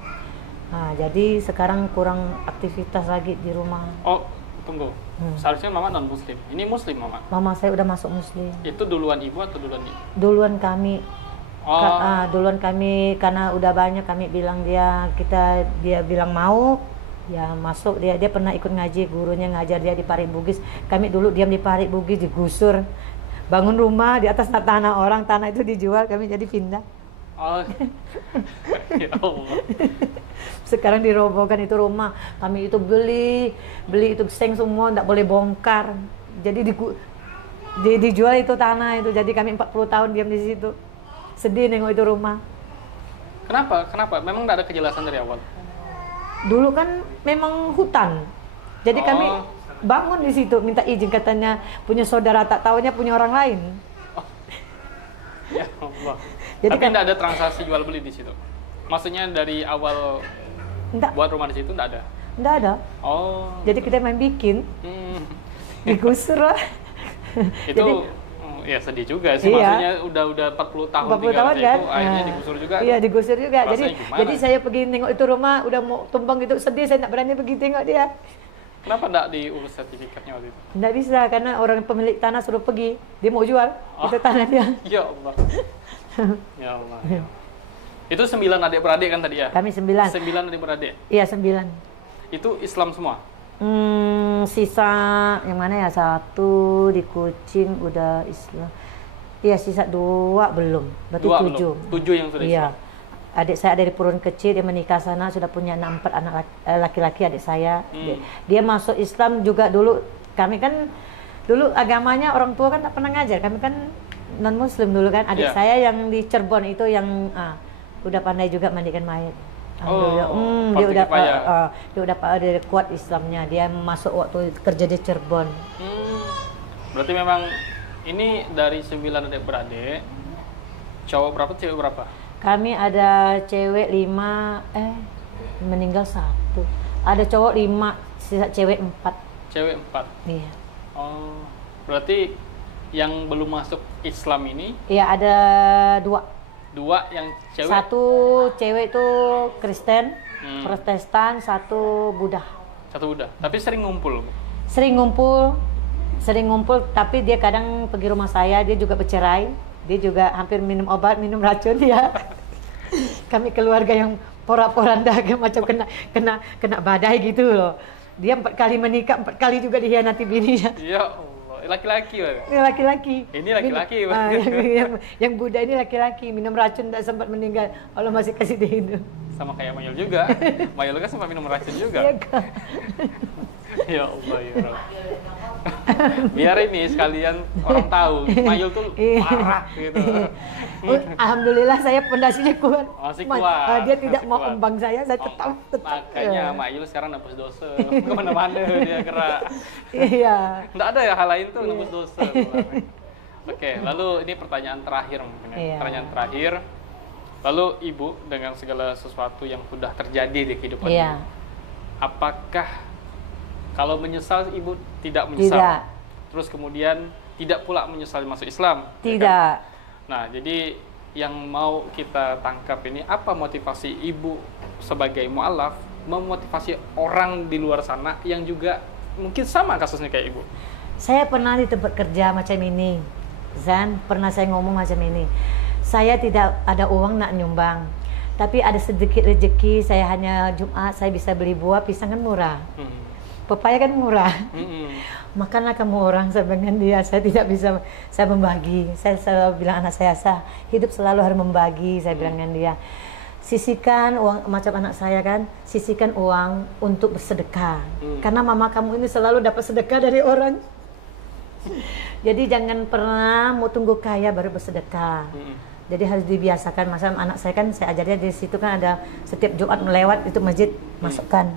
Nah, jadi sekarang kurang aktivitas lagi di rumah. Oh, tunggu. Seharusnya mama non muslim. Ini muslim mama. Mama saya udah masuk muslim. Itu duluan ibu atau duluan ibu? Duluan kami. Duluan kami karena udah banyak kami bilang dia bilang mau ya masuk. Dia pernah ikut ngaji, gurunya ngajar dia di Parit Bugis. Kami dulu diam di Parit Bugis, digusur. Bangun rumah di atas tanah orang, tanah itu dijual, kami jadi pindah. Oh. Ya Allah. Sekarang dirobohkan itu rumah. Kami itu beli itu seng semua, enggak boleh bongkar. Jadi dijual itu tanah itu. Jadi kami 40 tahun diam di situ. Sedih nengok itu rumah. Kenapa? Memang enggak ada kejelasan dari awal. Dulu kan memang hutan. Jadi kami bangun di situ, minta izin, katanya punya saudara, tak taunya punya orang lain. Ya Allah. Jadi tapi tidak ada transaksi jual beli di situ. Maksudnya dari awal buat rumah di situ tidak ada. Tidak ada. Oh. Jadi kita main bikin. Digusur lah. Itu jadi, ya sedih juga sih. Maksudnya udah 40 tahun tinggal kan? Itu akhirnya digusur juga. Iya, digusur juga. Jadi saya pergi nengok itu rumah udah mau tumbang gitu, sedih, saya tidak berani pergi tengok dia. Kenapa enggak diurus sertifikatnya waktu itu? Enggak bisa, karena orang pemilik tanah suruh pergi. Dia mau jual, itu tanah dia. Ya Allah. Ya Allah. Ya. Itu 9 adik-beradik kan tadi ya? Kami 9. 9 adik-beradik? Iya, 9. Itu Islam semua? Sisa, yang mana ya? 1 di Kucing udah Islam. Iya, sisa 2 belum. Berarti 7. 7 yang sudah Islam? Iya. Adik saya dari Purun kecil, dia menikah sana, sudah punya 4 anak laki-laki adik saya. Dia masuk Islam juga dulu. Kami kan dulu agamanya orang tua kan tak pernah ngajar. Kami kan non muslim dulu kan. Adik saya yang di Cirebon itu yang udah pandai juga mandikan mayat. Dia udah kuat Islamnya. Dia masuk waktu kerja di Cirebon. Berarti memang ini dari 9 adik-beradik, cowok berapa, cewek berapa? Kami ada cewek 5, meninggal 1. Ada cowok 5, sisa cewek 4. Cewek 4? Iya. Oh, berarti yang belum masuk Islam ini? Iya, ada 2. 2 yang cewek? 1 cewek itu Kristen, Protestan, 1 Buddha. 1 Buddha, tapi sering ngumpul? Sering ngumpul, tapi dia kadang pergi rumah saya, dia juga bercerai. Dia juga hampir minum obat, minum racun ya. Kami keluarga yang porak-poranda macam kena badai gitu loh. Dia 4 kali menikah, 4 kali juga dihianati bininya. Ya Allah, laki-laki ya? Laki-laki. Ini laki-laki. Yang Buddha ini laki-laki, minum racun tidak sempat meninggal. Allah masih kasih dia hidup. Sama kayak Mayul juga. Mayul kan sempat minum racun juga. Iya kan? Ya Allah, ya Allah. Biar ini sekalian orang tahu Mayul tuh parah gitu. Alhamdulillah saya pondasinya kuat. Masih kuat. Dia tidak mau embang saya tetap. Makanya Mayul sekarang nembus dosa. Kemana-mana dia gerak. Iya. Nggak ada ya hal lain tuh nembus dosa. Oke, lalu ini pertanyaan terakhir mungkin ya. Pertanyaan terakhir. Lalu Ibu dengan segala sesuatu yang sudah terjadi di kehidupan Ibu, apakah kalau menyesal Ibu tidak menyesal? Tidak. Terus kemudian tidak pula menyesali masuk Islam. Tidak. Ya kan? Nah, jadi yang mau kita tangkap ini, apa motivasi ibu sebagai mu'alaf memotivasi orang di luar sana yang juga mungkin sama kasusnya kayak ibu? Saya pernah di tempat kerja macam ini, Zan, pernah saya ngomong macam ini. Saya tidak ada uang nak nyumbang, tapi ada sedikit rezeki. Saya hanya Jumat saya bisa beli buah, pisang kan murah, pepaya kan murah. Makanlah kamu orang, saya dengan dia. Saya tidak bisa, saya membagi. Saya selalu bilang anak saya hidup selalu harus membagi. Saya bilang dengan dia, sisihkan uang, macam anak saya kan, sisihkan uang untuk bersedekah. Karena mama kamu ini selalu dapat sedekah dari orang. Jadi jangan pernah mau tunggu kaya baru bersedekah. Jadi harus dibiasakan. Masa anak saya kan, saya ajarnya di situ kan ada setiap Jumat melewat itu masjid, masukkan.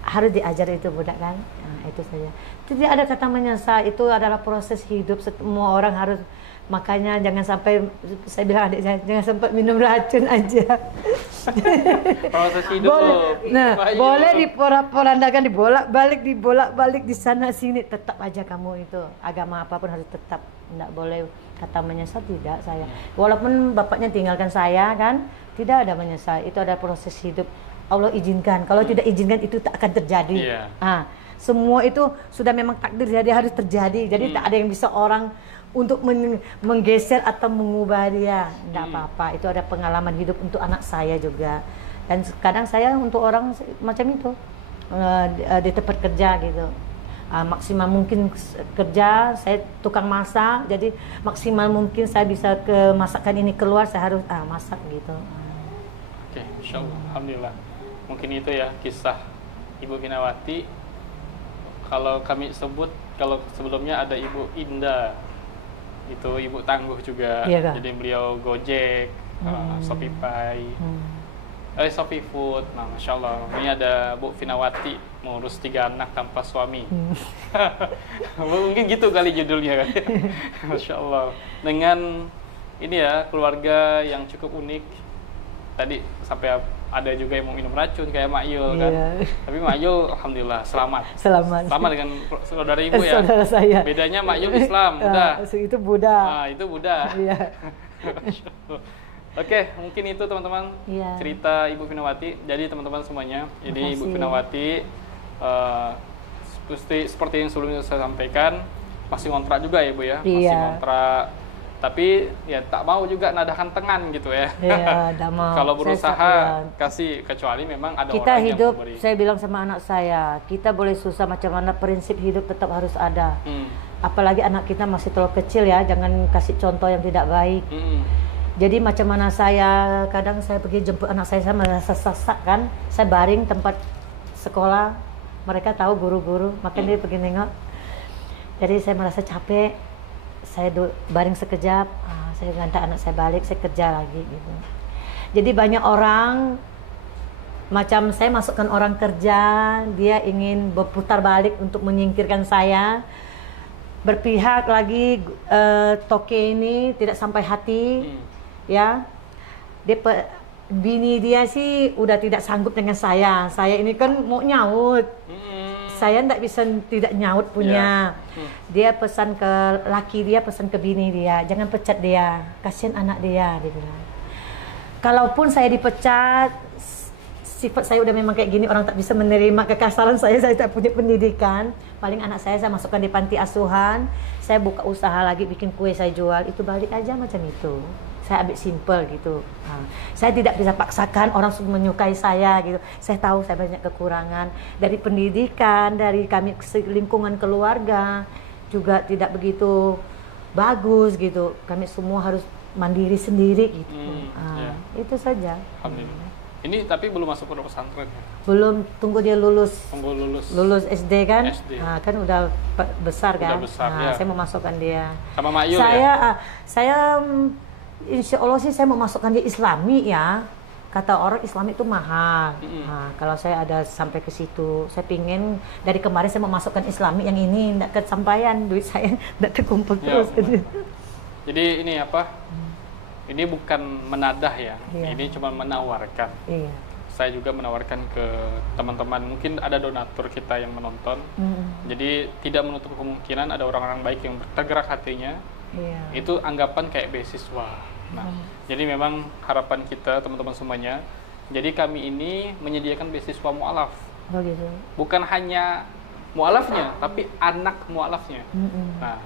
Harus diajar itu budak kan. Nah, itu saja. Tidak ada kata menyesal. Itu adalah proses hidup. Semua orang harus, makanya jangan sampai, saya bilang adik saya, jangan sampai minum racun aja. Proses hidup boleh, boleh diporak-porandakan, dibolak-balik di sana sini, tetap aja kamu itu agama apapun harus tetap, tidak boleh kata menyesal. Tidak, saya walaupun bapaknya tinggalkan saya kan, tidak ada menyesal. Itu ada proses hidup. Allah izinkan, kalau tidak izinkan itu tak akan terjadi. Semua itu sudah memang takdir, jadi harus terjadi. Jadi tak ada yang bisa orang untuk menggeser atau mengubah dia. Tidak apa-apa, itu ada pengalaman hidup untuk anak saya juga. Dan kadang saya untuk orang macam itu, di tempat kerja gitu, maksimal mungkin kerja, saya tukang masak, jadi maksimal mungkin saya bisa ke masakan ini keluar, saya harus masak gitu. Oke, Insya Allah, Alhamdulillah. Mungkin itu ya kisah Ibu Finawati. Kalau kami sebut, kalau sebelumnya ada Ibu Indah, itu ibu tangguh juga. Jadi beliau Gojek, Shopee Pay, Shopee Food. Nah, Masya Allah, ini ada Bu Finawati mengurus 3 anak tanpa suami. Mungkin gitu kali judulnya kan. Masya Allah, dengan ini ya, keluarga yang cukup unik. Tadi sampai ada juga yang mau minum racun kayak Mak Yul kan. Tapi Mak Yul alhamdulillah selamat. Sama dengan saudara ibu ya. Saudara saya. Bedanya Mak Yul Islam, Buddha. Itu Buddha. Nah, itu Buddha. Oke, mungkin itu teman-teman cerita Ibu Finawati. Jadi teman-teman semuanya, jadi Ibu Finawati seperti yang sebelumnya saya sampaikan, masih ngontrak juga ya Bu ya, masih ngontrak. Tapi ya tak mau juga nadakan tengan gitu ya. Mau. Kalau berusaha kasih, kecuali memang ada kita orang hidup, yang memberi. saya bilang sama anak saya, kita boleh susah macam mana, prinsip hidup tetap harus ada. Apalagi anak kita masih terlalu kecil ya, jangan kasih contoh yang tidak baik. Jadi macam mana saya, kadang saya pergi jemput anak saya merasa sesak kan, saya baring tempat sekolah, mereka tahu guru-guru, makanya dia pergi nengok. Jadi saya merasa capek, saya baring sekejap, saya ngantar anak saya balik, saya kerja lagi gitu. Jadi banyak orang, macam saya masukkan orang kerja, dia ingin berputar balik untuk menyingkirkan saya, berpihak lagi, toke ini tidak sampai hati, ya. Bini dia sih udah tidak sanggup dengan saya ini kan mau nyaut. Saya tidak bisa tidak nyaut punya. Dia pesan ke laki dia, pesan ke bini dia, jangan pecat dia, kasihan anak dia bilang. Kalaupun saya dipecat, sifat saya udah memang kayak gini, orang tak bisa menerima kekasaran saya tak punya pendidikan. Paling anak saya masukkan di panti asuhan, saya buka usaha lagi, bikin kue saya jual, itu balik aja macam itu. Saya ambil simple gitu. Saya tidak bisa paksakan orang menyukai saya gitu. Saya tahu saya banyak kekurangan dari pendidikan, dari kami lingkungan keluarga juga tidak begitu bagus gitu. Kami semua harus mandiri sendiri gitu. Itu saja. Alhamdulillah. Ini tapi belum masuk pondok pesantren. Belum, tunggu dia lulus. Tunggu lulus SD kan? SD. Kan udah besar kan? Udah besar, ya. Saya mau masukkan dia. Sama Mak Yul saya insya Allah sih saya mau masukkan dia Islami ya. Kata orang Islami itu mahal. Kalau saya ada sampai ke situ, saya pingin dari kemarin saya mau masukkan Islami yang ini, tidak kesampaian, duit saya tidak terkumpul terus. Jadi ini apa? Ini bukan menadah ya, ini cuma menawarkan. saya juga menawarkan ke teman-teman, mungkin ada donatur kita yang menonton. Jadi tidak menutup kemungkinan ada orang-orang baik yang tergerak hatinya. Itu anggapan kayak beasiswa. Nah, jadi memang harapan kita teman-teman semuanya. Jadi kami ini menyediakan beasiswa mu'alaf. Bukan hanya mu'alafnya, tapi anak mu'alafnya. Nah,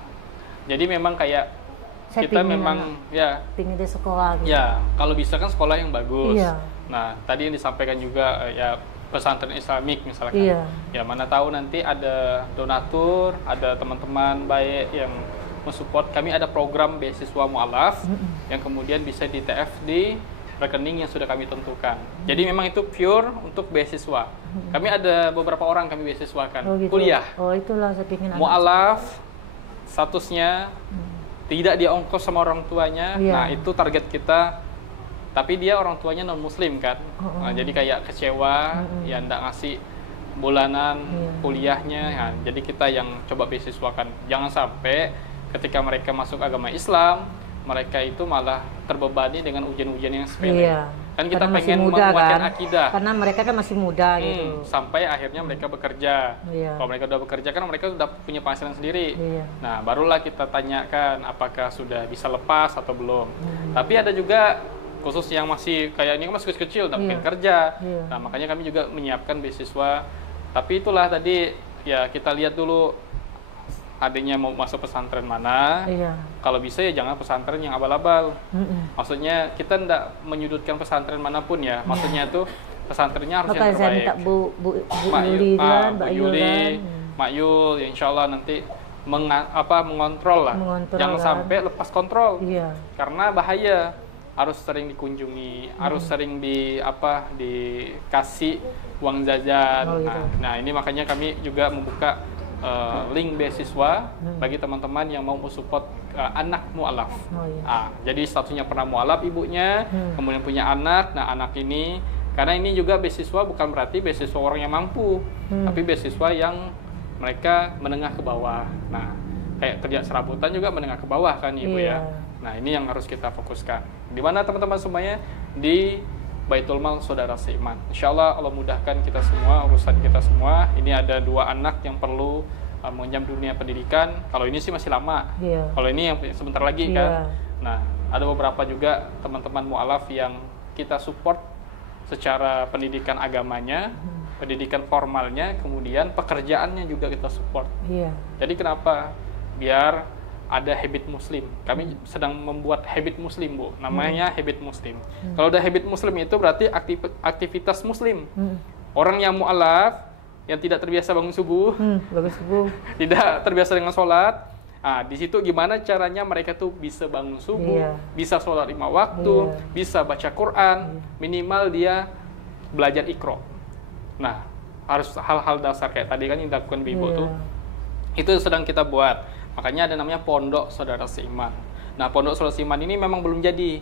jadi memang kayak kita memang pingin di sekolah. Gitu. Ya, kalau bisa kan sekolah yang bagus. Nah, tadi yang disampaikan juga ya pesantren Islamik misalkan. Ya, mana tahu nanti ada donatur, ada teman-teman baik yang mensupport. Kami ada program beasiswa mu'alaf yang kemudian bisa di TF di rekening yang sudah kami tentukan. Jadi memang itu pure untuk beasiswa. Kami ada beberapa orang kami beasiswakan kuliah. Itulah saya pingin mu'alaf, statusnya tidak dia ongkos sama orang tuanya. Nah, itu target kita. Tapi dia orang tuanya non muslim kan. Nah, jadi kayak kecewa ya ndak ngasih bulanan kuliahnya. Nah, jadi kita yang coba beasiswakan. Jangan sampai ketika mereka masuk agama Islam, mereka itu malah terbebani dengan ujian-ujian yang sepele. Kan kita karena pengen muda, menguatkan kan? akidah. Karena mereka kan masih muda gitu. Sampai akhirnya mereka bekerja. Kalau mereka udah bekerja kan mereka sudah punya penghasilan sendiri. Nah, barulah kita tanyakan apakah sudah bisa lepas atau belum. Tapi ada juga khusus yang masih kayak ini masih kecil, tapi pengen kerja. Nah, makanya kami juga menyiapkan beasiswa. Tapi itulah tadi ya kita lihat dulu adiknya mau masuk pesantren mana. Kalau bisa ya jangan pesantren yang abal-abal. Maksudnya kita tidak menyudutkan pesantren manapun ya. Maksudnya tuh pesantrennya harus yang terbaik. Bu Yuli, Mak Yul, ya insya Allah nanti mengontrol lah. Jangan sampai lepas kontrol. Karena bahaya. Harus sering dikunjungi, harus sering dikasih uang jajan. Nah, ini makanya kami juga membuka link beasiswa bagi teman-teman yang mau support anak mu'alaf. Jadi statusnya pernah mu'alaf ibunya, kemudian punya anak. Nah, anak ini, karena ini juga beasiswa bukan berarti beasiswa orang yang mampu, tapi beasiswa yang mereka menengah ke bawah. Nah, kayak kerja serabutan juga menengah ke bawah kan Ibu ya. Nah, ini yang harus kita fokuskan. Di mana teman-teman semuanya? Di Baitul Mal Saudara Seiman. Insya Allah Allah mudahkan kita semua, urusan kita semua. Ini ada 2 anak yang perlu mengenyam dunia pendidikan. Kalau ini sih masih lama. Kalau ini yang sebentar lagi kan. Nah, ada beberapa juga teman-teman mu'alaf yang kita support secara pendidikan agamanya, pendidikan formalnya, kemudian pekerjaannya juga kita support. Jadi kenapa? Biar ada habit muslim. Kami sedang membuat habit muslim, Bu. Namanya habit muslim. Kalau udah habit muslim itu berarti aktivitas muslim. Orang yang mu'alaf, yang tidak terbiasa bangun subuh, tidak terbiasa dengan sholat. Di situ gimana caranya mereka tuh bisa bangun subuh, bisa sholat 5 waktu, bisa baca Quran, minimal dia belajar Iqra. Nah, harus hal-hal dasar kayak tadi kan yang dilakukan Ibu tuh. Itu sedang kita buat. Makanya ada namanya Pondok Saudara Seiman. Nah, Pondok Saudara Seiman ini memang belum jadi,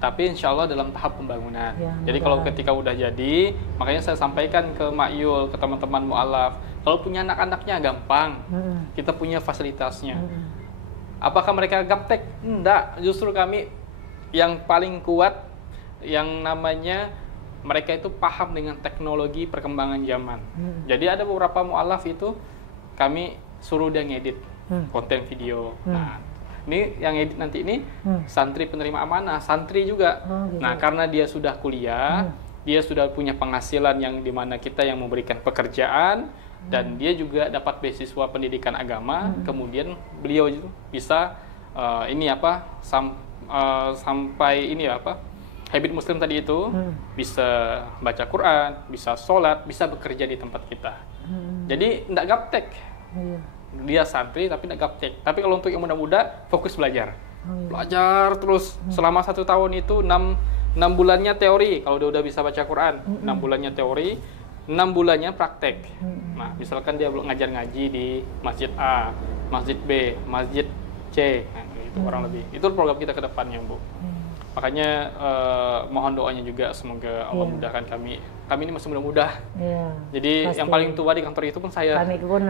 tapi insya Allah dalam tahap pembangunan. Jadi kalau ketika udah jadi, makanya saya sampaikan ke Mak Yul, ke teman-teman mu'alaf, kalau punya anak-anaknya gampang, kita punya fasilitasnya. Apakah mereka gaptek? Enggak, justru kami yang paling kuat, yang namanya mereka itu paham dengan teknologi perkembangan zaman. Jadi ada beberapa mu'alaf itu kami suruh dia ngedit konten video. Nah, ini yang edit nanti ini santri penerima amanah, santri juga. Nah, karena dia sudah kuliah, dia sudah punya penghasilan yang dimana kita yang memberikan pekerjaan, dan dia juga dapat beasiswa pendidikan agama. Kemudian beliau itu bisa sampai habit muslim tadi itu, bisa baca Quran, bisa sholat, bisa bekerja di tempat kita. Jadi tidak gaptek. Dia santri tapi tidak gaptek. Tapi kalau untuk yang muda-muda, fokus belajar. Belajar terus selama 1 tahun itu 6 bulannya teori. Kalau dia udah bisa baca Quran, 6 bulannya teori, 6 bulannya praktek. Nah, misalkan dia ngajar ngaji di masjid A, masjid B, masjid C, nah, itu kurang lebih. Itu program kita ke depannya, Bu. Makanya mohon doanya juga semoga Allah mudahkan kami. Kami ini masih muda-muda. Jadi pasti. Yang paling tua di kantor itu pun saya. Kami pun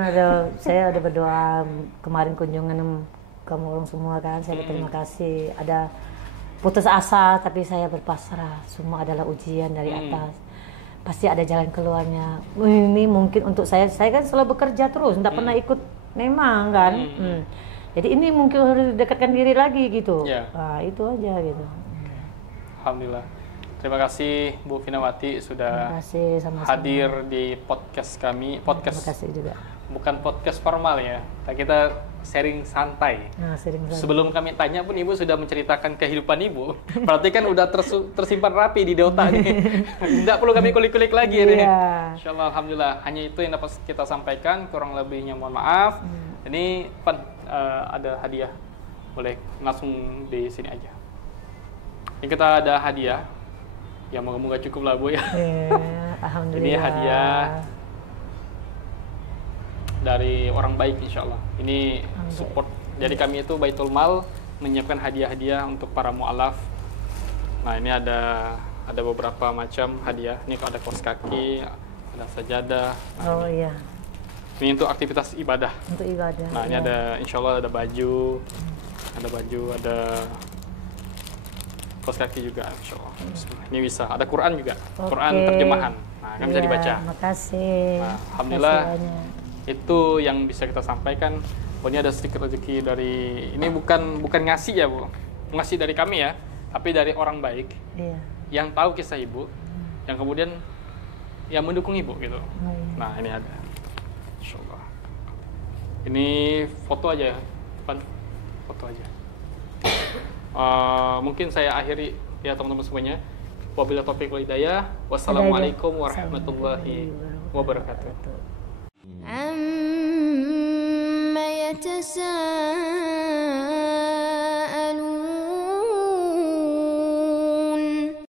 saya ada berdoa kemarin kunjungan kamu orang semua kan. Saya berterima kasih. Ada putus asa tapi saya berpasrah. Semua adalah ujian dari atas. pasti ada jalan keluarnya. Ini mungkin untuk saya kan selalu bekerja terus, tidak pernah ikut memang kan. Jadi ini mungkin harus dekatkan diri lagi gitu. Nah, itu aja gitu. Alhamdulillah. Terima kasih Bu Finawati sudah sama-sama hadir di podcast kami. Podcast. Terima kasih juga. Bukan podcast formal ya, kita sharing santai. Sebelum kami tanya pun Ibu sudah menceritakan kehidupan Ibu. Berarti kan udah tersimpan rapi di otak nih. Tidak perlu kami kulik-kulik lagi ya. Insyaallah, alhamdulillah. Hanya itu yang dapat kita sampaikan. Kurang lebihnya mohon maaf. Ini ada hadiah. Boleh langsung di sini aja. Ini kita ada hadiah. Ya moga-moga cukup lah Bu ya. Alhamdulillah. Ini hadiah dari orang baik insya Allah. Ini support. Jadi kami itu Baitul Mal menyiapkan hadiah-hadiah untuk para mu'alaf. Nah ini ada beberapa macam hadiah. Ini ada kaos kaki, ada sajadah. Nah, iya. Ini untuk aktivitas ibadah. Untuk ibadah. Nah ini ada insya Allah ada baju, ada kaos kaki juga insya Allah. Ini bisa. Ada Quran juga. Quran terjemahan. Nah kan bisa dibaca. Makasih. Nah, alhamdulillah. Itu yang bisa kita sampaikan. Oh, ini ada sedikit rezeki dari ini bukan ngasih ya Bu, ngasih dari kami ya, tapi dari orang baik yang tahu kisah Ibu, yang kemudian yang mendukung Ibu gitu. Nah ini ada, insyaallah. Ini foto aja ya, foto aja. Mungkin saya akhiri ya teman-teman semuanya. Wabillahi taufiq wal hidayah. Wassalamualaikum warahmatullahi wabarakatuh. عما يتساءلون